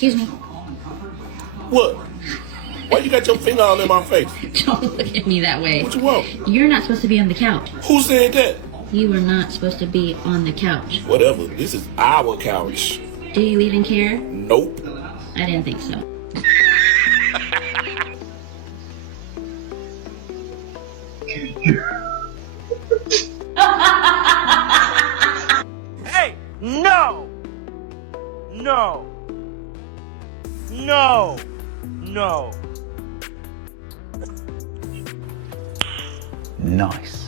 Excuse me. What? Why you got your finger all in my face? Don't look at me that way. What you want? You're not supposed to be on the couch. Who said that? You were not supposed to be on the couch. Whatever. This is our couch. Do you even care? Nope. I didn't think so. Hey, no! No! No! No! Nice.